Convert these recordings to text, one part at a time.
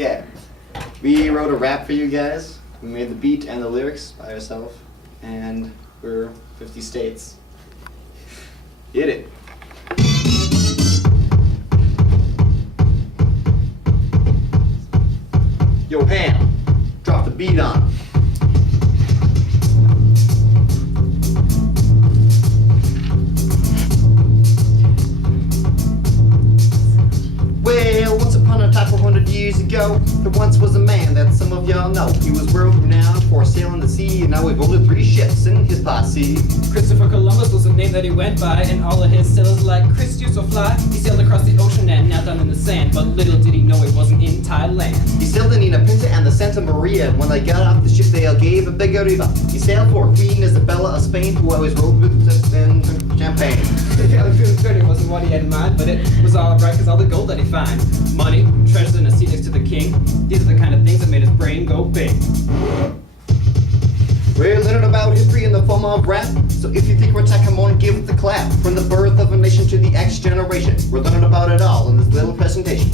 Okay, we wrote a rap for you guys. We made the beat and the lyrics by ourselves, and we're 50 states. Hit it. Yo, Ham, drop the beat on. Well, once upon a time 400 years ago, there once was a man that some of y'all know. He was world renowned for sailing the sea, and now we've only 3 ships in his posse. Christopher Columbus was the name that he went by, and all of his sailors like Chris used to fly. He sailed across the ocean and knelt down in the sand, but little did he know it wasn't in Thailand. He sailed the Nina Pinta and the Santa Maria, and when they got off the ship they all gave a big arriba. He sailed for Queen Isabella of Spain, who always rode with champagne. Yeah, the feeling dirty wasn't what he had in mind, but it was alright cause all the gold that he found. Money, treasures in a seat next to the king. These are the kind of things that made his brain go big. We're learning about history in the form of rap, so if you think we're tech, come on and give it the clap. From the birth of a nation to the X generation, we're learning about it all in this little presentation.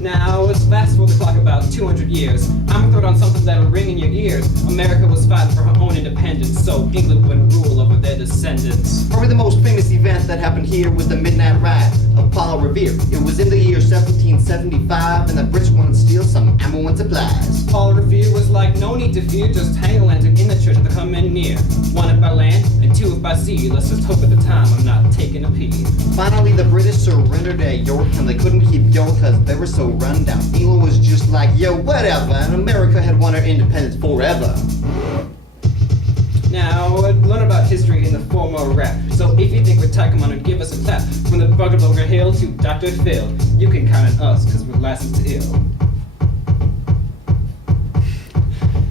Now it's fast forward the clock about 200 years. I'm gonna throw down something that'll ring in your ears. America was fighting for her own independence, so England wouldn't rule over their descendants. Probably the most famous event that happened here was the Midnight Ride of Paul Revere. It was in the year 1775, and the British wanted to steal some ammo and supplies. Paul Revere was like, no need to fear, just hang a lantern in the church to come in near. 1 if by land, and 2 if by sea. Let's just hope at the time I'm not taking a pee. Finally, the British surrendered at York, and they couldn't keep going cause they were so run down. England was just like, yo, whatever, and America had won her independence forever. Now, learn about history in the form of rap. So if you think we're tight, come on and give us a clap. From the Bugger Hill to Dr. Phil, you can count on us cause we're licensed to ill.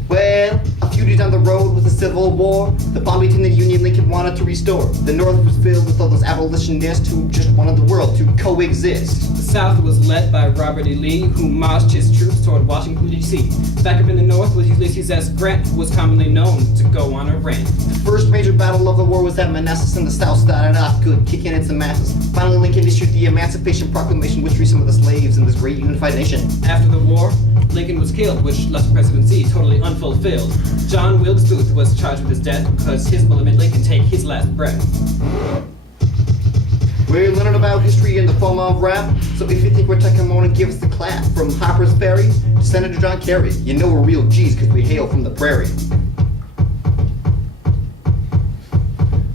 Well, a few days down the road was the Civil War. The bond between the Union Lincoln wanted to restore. The North was filled with all those abolitionists who just wanted the world to coexist. The South was led by Robert E. Lee, who marched his troops toward Washington, D.C. Back up in the North was Ulysses S. Grant, who was commonly known to go on a rant. The first major battle of the war was at Manassas, and the South started off good, kicking in some masses. Finally, Lincoln issued the Emancipation Proclamation, which freed some of the slaves in this great unified nation. After the war, Lincoln was killed, which left the presidency totally unfulfilled. John Wilkes Booth was charged with his death because his bullet made Lincoln take his last breath. We're learning about history in the form of rap, so if you think we're tech, come on and give us the clap. From Harper's Ferry to Senator John Kerry, you know we're real G's cause we hail from the prairie.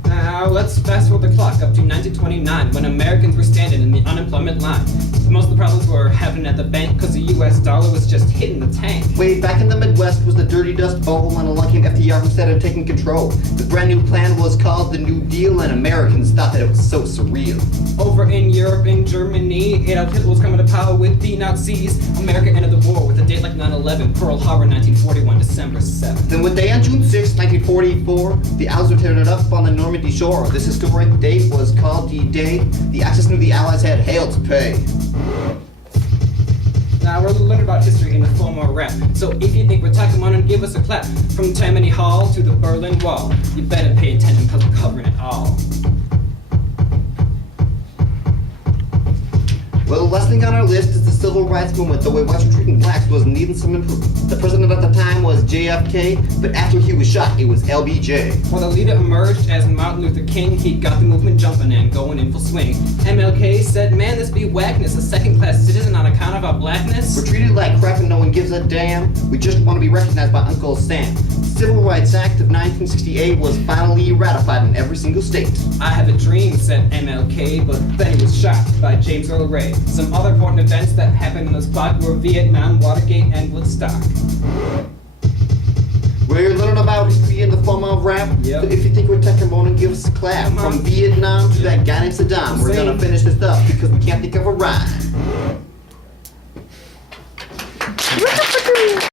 Now let's fast forward the clock up to 1929 when Americans were standing in the unemployment line. Most of the problems were happening at the bank because the US dollar was just hitting the tank. Way back in the Midwest was the dirty dust bowl, and along came FDR who started taking control. The brand new plan was called the New Deal, and Americans thought that it was so surreal. Over in Europe, in Germany, Adolf Hitler was coming to power with the Nazis. America entered the war with a date like 9/11, Pearl Harbor 1941, December 7th. Then one day on June 6, 1944, the Allies were tearing it up on the Normandy shore. This historic date was called D-Day. The Axis knew the Allies had hell to pay. Now we're learning about history in the form of rap. So if you think we're tight, come on and give us a clap. From Tammany Hall to the Berlin Wall, you better pay attention because we're covering it all. Well, the last thing on our list is the civil rights movement. The way whites were treating blacks was needing some improvement. The president at the time was JFK, but after he was shot, it was LBJ. When the leader emerged as Martin Luther King, he got the movement jumping and going in full swing. MLK said, man, this be whackness, a second-class citizen on account of our blackness. We're treated like crap and no one gives a damn. We just want to be recognized by Uncle Sam. The Civil Rights Act of 1968 was finally ratified in every single state. I have a dream, said MLK, but then he was shot by James Earl Ray. Some other important events that happened in this block were Vietnam, Watergate, and Woodstock. We're learning about history in the form of rap. Yep. So if you think we're tech, come on and give us a clap. From Vietnam to that guy named Saddam, we're gonna finish this up because we can't think of a rhyme.